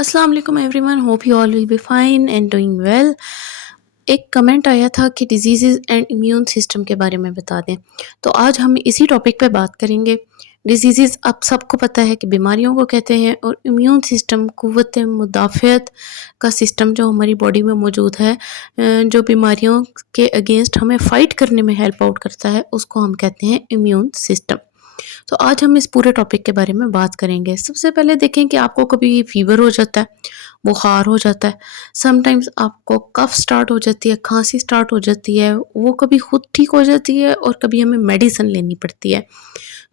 अस्सलाम वालेकुम everyone, hope you all will be fine and doing well. एक comment आया था कि डिजीज़ेज़ एंड इम्यून सिस्टम के बारे में बता दें, तो आज हम इसी टॉपिक पे बात करेंगे। डिजीज़ेज़ आप सबको पता है कि बीमारियों को कहते हैं, और इम्यून सिस्टम क़ुव्वत मुदाफ़अत का सिस्टम जो हमारी बॉडी में मौजूद है, जो बीमारियों के अगेंस्ट हमें फ़ाइट करने में हेल्प आउट करता है, उसको हम कहते हैं इम्यून सिस्टम। तो आज हम इस पूरे टॉपिक के बारे में बात करेंगे। सबसे पहले देखें कि आपको कभी फ़ीवर हो जाता है, बुखार हो जाता है, समटाइम्स आपको कफ़ स्टार्ट हो जाती है, खांसी स्टार्ट हो जाती है, वो कभी खुद ठीक हो जाती है और कभी हमें मेडिसिन लेनी पड़ती है।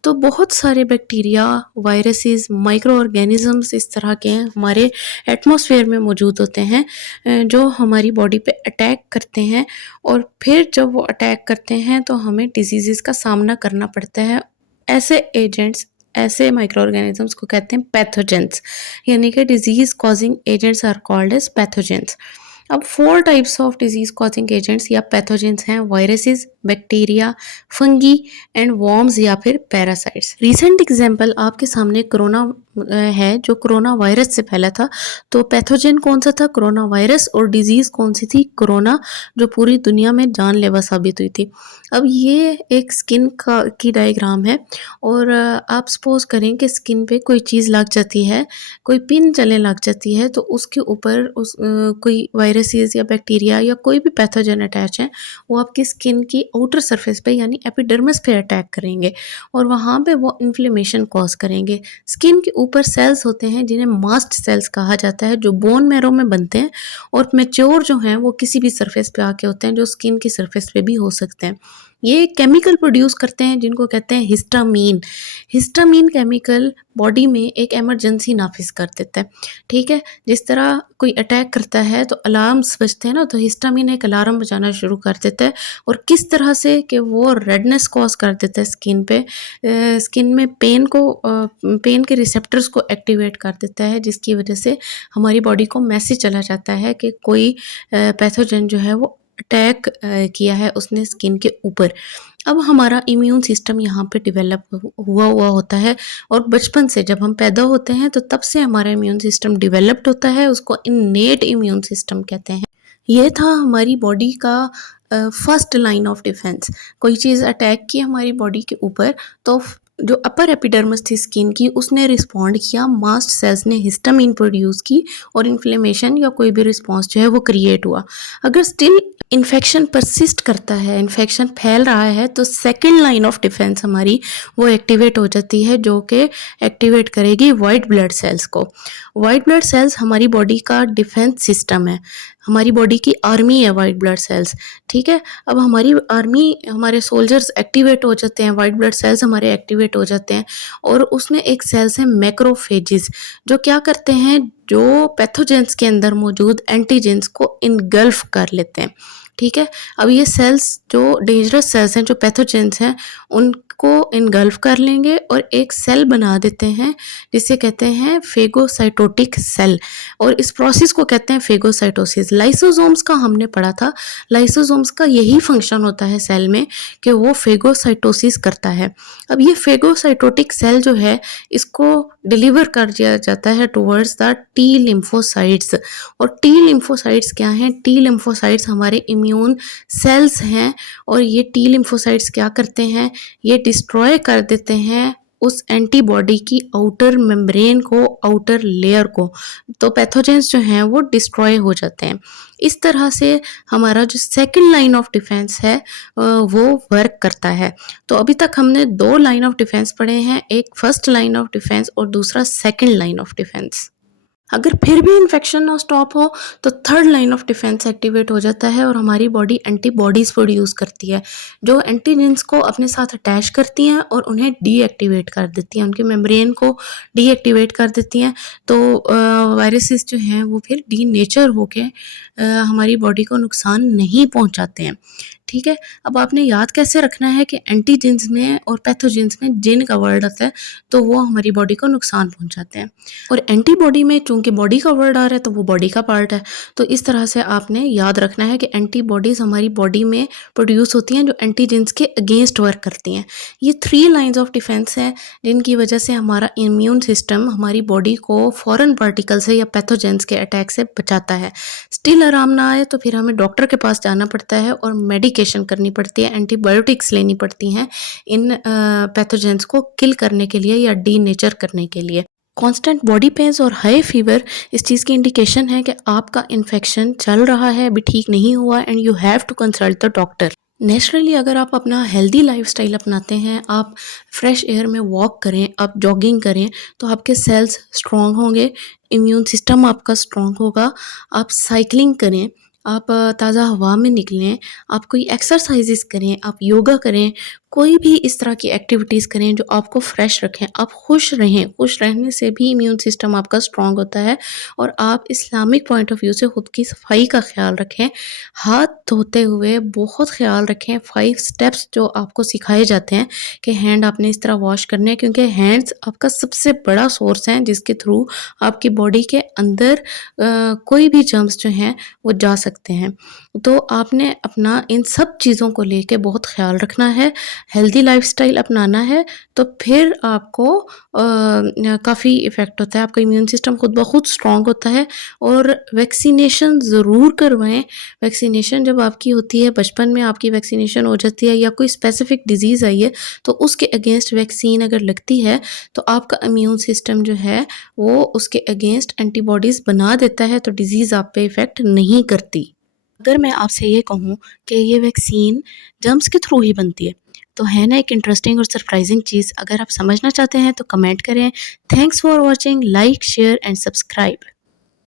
तो बहुत सारे बैक्टीरिया, वायरसेस, माइक्रो ऑर्गेनिज़म्स इस तरह के हैं, हमारे एटमॉस्फेयर में मौजूद होते हैं, जो हमारी बॉडी पे अटैक करते हैं, और फिर जब वो अटैक करते हैं तो हमें डिसीज़ेज़ का सामना करना पड़ता है। ऐसे एजेंट्स, ऐसे माइक्रो ऑर्गेनिजम्स को कहते हैं पैथोजेंस, यानी कि disease causing agents are called as pathogens. अब 4 types of disease causing agents या पैथोजेंस हैं: viruses, bacteria, fungi and worms या फिर पैरासाइट्स। रिसेंट एग्जांपल आपके सामने कोरोना है, जो कोरोना वायरस से फैला था। तो पैथोजेन कौन सा था? Corona virus. और डिजीज कौन सी थी? कोरोना, जो पूरी दुनिया में जानलेवा साबित हुई थी। अब ये एक स्किन का की डायग्राम है, और आप सपोज करें कि स्किन पे कोई चीज़ लग जाती है, कोई पिन चलने लग जाती है, तो उसके ऊपर कोई वायरसेस या बैक्टीरिया या कोई भी पैथोजन अटैच है, वो आपकी स्किन की आउटर सरफेस पे यानी एपिडर्मिस पे अटैक करेंगे, और वहाँ पे वो इन्फ्लेमेशन कॉज करेंगे। स्किन के ऊपर सेल्स होते हैं जिन्हें मास्ट सेल्स कहा जाता है, जो बोन मैरो में बनते हैं, और मैच्योर जो हैं वो किसी भी सरफेस पे आके होते हैं, जो स्किन की सरफेस पे भी हो सकते हैं। ये केमिकल प्रोड्यूस करते हैं जिनको कहते हैं हिस्टामीन। हिस्टामीन केमिकल बॉडी में एक इमरजेंसी नाफिज कर देता है। ठीक है, जिस तरह कोई अटैक करता है तो अलार्म्स बजते हैं ना, तो हिस्टामीन एक अलार्म बजाना शुरू कर देता है, और किस तरह से कि वो रेडनेस कॉज कर देता है स्किन पे, स्किन में पेन के रिसेप्टर्स को एक्टिवेट कर देता है, जिसकी वजह से हमारी बॉडी को मैसेज चला जाता है कि कोई पैथोजन जो है वो अटैक किया है उसने स्किन के ऊपर। अब हमारा इम्यून सिस्टम यहाँ पे डेवलप हुआ होता है, और बचपन से जब हम पैदा होते हैं तो तब से हमारा इम्यून सिस्टम डेवलप्ड होता है, उसको इन्नेट इम्यून सिस्टम कहते हैं। ये था हमारी बॉडी का फर्स्ट लाइन ऑफ डिफेंस। कोई चीज़ अटैक की हमारी बॉडी के ऊपर, तो जो अपर एपिडर्मिस थी स्किन की, उसने रिस्पॉन्ड किया, मास्ट सेल्स ने हिस्टामीन प्रोड्यूस की, और इन्फ्लेमेशन या कोई भी रिस्पॉन्स जो है वो क्रिएट हुआ। अगर स्टिल इन्फेक्शन परसिस्ट करता है, इन्फेक्शन फैल रहा है, तो सेकेंड लाइन ऑफ डिफेंस हमारी वो एक्टिवेट हो जाती है, जो कि एक्टिवेट करेगी वाइट ब्लड सेल्स को। वाइट ब्लड सेल्स हमारी बॉडी का डिफेंस सिस्टम है, हमारी बॉडी की आर्मी है वाइट ब्लड सेल्स। ठीक है, अब हमारी आर्मी, हमारे सोल्जर्स एक्टिवेट हो जाते हैं, वाइट ब्लड सेल्स हमारे एक्टिवेट हो जाते हैं, और उसमें एक सेल्स है मैक्रोफेजेस, जो क्या करते हैं, जो पैथोजेंस के अंदर मौजूद एंटीजेंस को इनगल्फ कर लेते हैं। ठीक है, अब ये सेल्स जो डेंजरस सेल्स हैं, जो पैथोजेंस हैं, उनको इनगल्फ कर लेंगे और एक सेल बना देते हैं, जिसे कहते हैं फेगोसाइटोटिक सेल, और इस प्रोसेस को कहते हैं फेगोसाइटोसिस। लाइसोसोम्स का हमने पढ़ा था, लाइसोसोम्स का यही फंक्शन होता है सेल में कि वो फेगोसाइटोसिस करता है। अब ये फेगोसाइटोटिक सेल जो है, इसको डिलीवर कर दिया जाता है टुवर्ड्स द टी लिम्फोसाइट्स। और टी लिम्फोसाइट्स क्या हैं? टी लिम्फोसाइट्स हमारे इम्यून सेल्स हैं, और ये टी लिम्फोसाइट्स क्या करते हैं, ये डिस्ट्रॉय कर देते हैं उस एंटीबॉडी की आउटर मेम्ब्रेन को, आउटर लेयर को, तो पैथोजेंस जो हैं वो डिस्ट्रॉय हो जाते हैं। इस तरह से हमारा जो सेकंड लाइन ऑफ डिफेंस है वो वर्क करता है। तो अभी तक हमने 2 लाइन ऑफ डिफेंस पढ़े हैं, एक फर्स्ट लाइन ऑफ डिफेंस और दूसरा सेकंड लाइन ऑफ डिफेंस। अगर फिर भी इन्फेक्शन ना स्टॉप हो, तो third line of defence activate हो जाता है, और हमारी बॉडी एंटीबॉडीज़ प्रोड्यूस करती है, जो एंटीजेंस को अपने साथ अटैच करती हैं और उन्हें डीएक्टिवेट कर देती हैं, उनके मेम्ब्रेन को डीएक्टिवेट कर देती हैं। तो वायरसेस जो हैं वो फिर डीनेचर होके हमारी बॉडी को नुकसान नहीं पहुंचाते हैं। ठीक है? अब आपने याद कैसे रखना है कि एंटीजेन्स में और पैथोजेन्स में जिन का वर्ड आता है, तो वो हमारी बॉडी को नुकसान पहुँचाते हैं और एंटीबॉडी में चूँकि बॉडी का वर्ड आ रहा है, तो वो बॉडी का पार्ट है। तो इस तरह से आपने याद रखना है कि एंटीबॉडीज़ हमारी बॉडी में प्रोड्यूस होती हैं, जो एंटीजेन्स के अगेंस्ट वर्क करती हैं। ये 3 लाइन्स ऑफ डिफेंस हैं, जिनकी वजह से हमारा इम्यून सिस्टम हमारी बॉडी को फॉरेन पार्टिकल से या पैथोजेन्स के अटैक से बचाता है। स्टिल आराम ना आए तो फिर हमें डॉक्टर के पास जाना पड़ता है और मेडिकेशन करनी पड़ती है, एंटीबायोटिक्स लेनी पड़ती हैं इन पैथोजेंस को किल करने के लिए या डीनेचर करने के लिए। कांस्टेंट बॉडी पेन्स और हाई फीवर इस चीज़ की इंडिकेशन है कि आपका इन्फेक्शन चल रहा है, अभी ठीक नहीं हुआ and you have to consult the doctor. Naturally अगर आप अपना हेल्दी लाइफस्टाइल अपनाते हैं, आप फ्रेश एयर में वॉक करें, आप जॉगिंग करें, तो आपके सेल्स स्ट्रॉन्ग होंगे, इम्यून सिस्टम आपका स्ट्रॉन्ग होगा। आप साइकिलिंग करें, आप ताज़ा हवा में निकलें, आप कोई एक्सरसाइजेस करें, आप योगा करें, कोई भी इस तरह की एक्टिविटीज़ करें जो आपको फ्रेश रखें, आप खुश रहें। खुश रहने से भी इम्यून सिस्टम आपका स्ट्रॉन्ग होता है और आप इस्लामिक पॉइंट ऑफ व्यू से खुद की सफाई का ख्याल रखें। हाथ धोते हुए बहुत ख्याल रखें, 5 स्टेप्स जो आपको सिखाए जाते हैं कि हैंड आपने इस तरह वॉश करने हैं, क्योंकि हैंड्स आपका सबसे बड़ा सोर्स है जिसके थ्रू आपकी बॉडी के अंदर कोई भी जर्म्स जो हैं वो जा सकते हैं। तो आपने अपना इन सब चीज़ों को लेके बहुत ख्याल रखना है, हेल्दी लाइफस्टाइल अपनाना है, तो फिर आपको काफ़ी इफ़ेक्ट होता है, आपका इम्यून सिस्टम खुद ब खुद स्ट्रॉन्ग होता है। और वैक्सीनेशन ज़रूर करवाएँ। वैक्सीनेशन जब आपकी होती है, बचपन में आपकी वैक्सीनेशन हो जाती है या कोई स्पेसिफ़िक डिज़ीज़ आई है, तो उसके अगेंस्ट वैक्सीन अगर लगती है, तो आपका इम्यून सिस्टम जो है वो उसके अगेंस्ट एंटीबॉडीज़ बना देता है, तो डिज़ीज़ आप पे इफ़ेक्ट नहीं करती। अगर मैं आपसे ये कहूँ कि ये वैक्सीन जर्म्स के थ्रू ही बनती है, तो है ना एक इंटरेस्टिंग और सरप्राइजिंग चीज़। अगर आप समझना चाहते हैं तो कमेंट करें। Thanks for watching, like, share and subscribe.